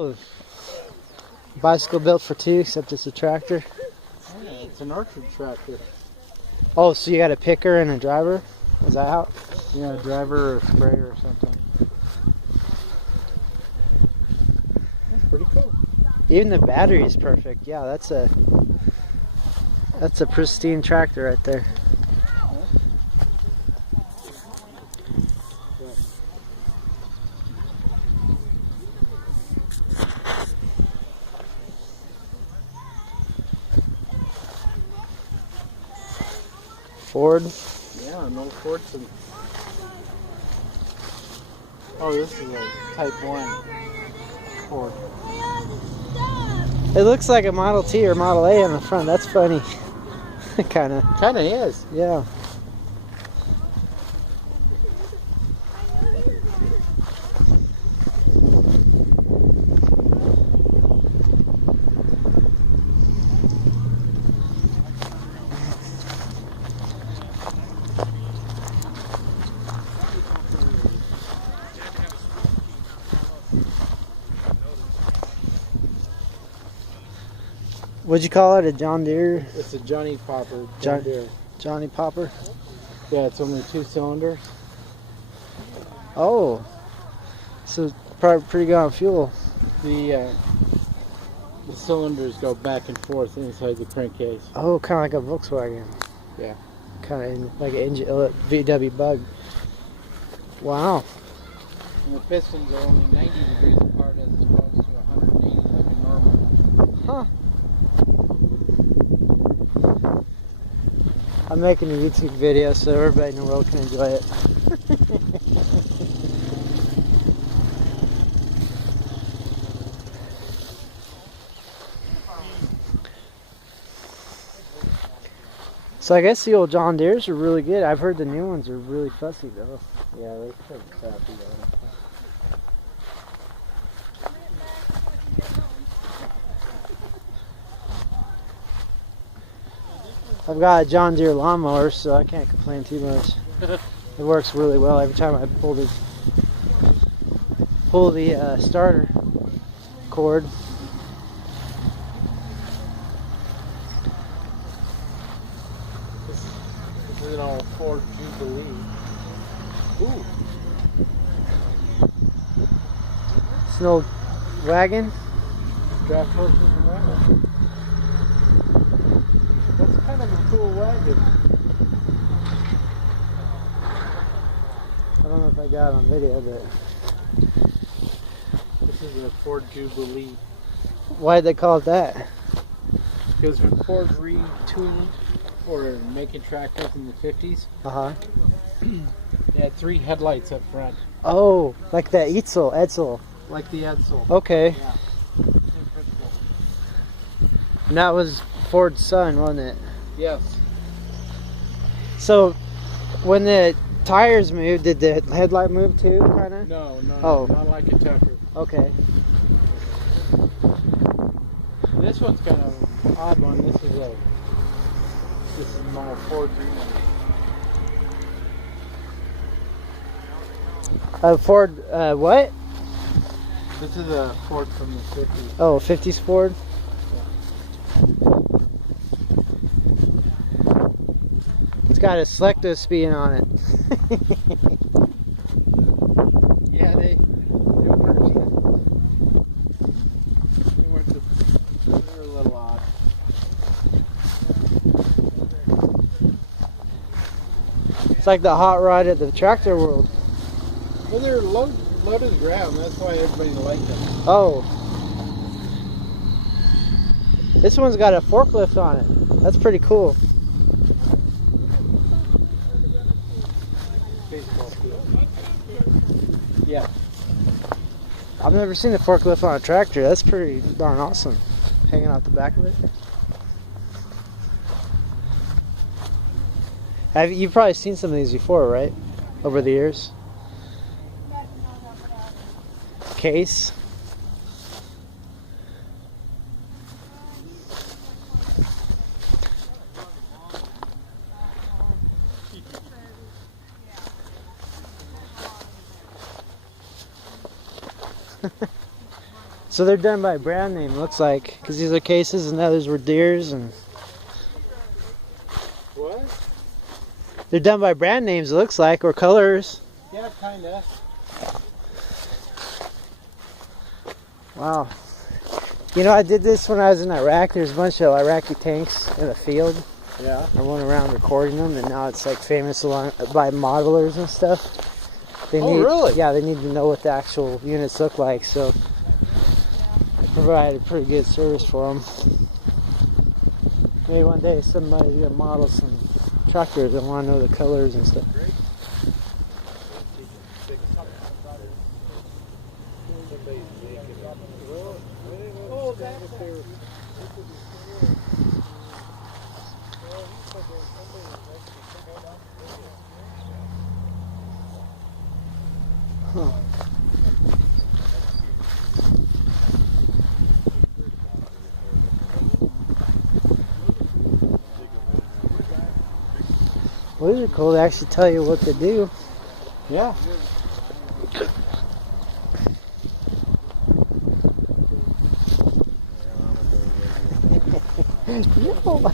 Oh, bicycle built for two, except it's a tractor. Yeah, it's an orchard tractor. Oh, so you got a picker and a driver? Is that how? Yeah, a driver or a sprayer or something. That's pretty cool. Even the battery is perfect. Yeah, that's a pristine tractor right there. Ford. Yeah, an old Fordson. Oh, this is a Type 1 Ford. It looks like a Model T or Model A on the front. That's funny. Kinda is. Yeah. What'd you call it? A John Deere? It's a Johnny Popper. John Deere. Johnny Popper? Yeah, it's only 2 cylinders. Oh. So probably pretty good on fuel. The cylinders go back and forth inside the crankcase. Oh, kind of like a Volkswagen. Yeah. Kind of like an engine, VW Bug. Wow. And the pistons are only 90 degrees apart as opposed to 180 like a normal. Huh. I'm making a YouTube video so everybody in the world can enjoy it. So I guess the old John Deeres are really good. I've heard the new ones are really fussy though. Yeah, they're kind of crappy though. I've got a John Deere lawnmower, so I can't complain too much. It works really well every time I pull the starter cord. This is an old Ford Jubilee. Ooh. It's an old wagon. Draft horses and wagon. That's kind of a cool wagon. I don't know if I got it on video, but This is a Ford Jubilee. why did they call it that? Because when Ford retooled for making tractors in the 50s, Uh-huh. they had 3 headlights up front. Oh, like that Edsel. Like the Edsel. Okay. Yeah. Same principle. And that was Ford's son, wasn't it? Yes. So, when the tires moved, did the headlight move too, kind of? No, Oh. not like a Tucker. Okay. This one's kind of an odd one. This is an old Ford Reno. Ford, what? This is a Ford from the 50s. Oh, 50s Ford? It's got a selective speed on it. Yeah, they worked. They're a little odd. It's like the hot rod at the tractor world. Well, they're low to the ground. That's why everybody liked them. Oh. This one's got a forklift on it. That's pretty cool. Baseball field. Yeah. I've never seen a forklift on a tractor. That's pretty darn awesome. Hanging out the back of it. You've probably seen some of these before, right? Over the years. Case. So they're done by brand name, looks like, because these are cases and others were deers, and What? they're done by brand names, it looks like, or colors. Yeah, kinda. Wow. You know, I did this when I was in Iraq. There's a bunch of Iraqi tanks in the field. Yeah. I went around recording them, and now it's like famous by modelers and stuff. They Oh, need, really? Yeah, they need to know what the actual units look like, so I provided pretty good service for them. Maybe one day somebody will model some tractors and want to know the colors and stuff. Huh. Well, these are cool. They actually tell you what to do. Yeah. No.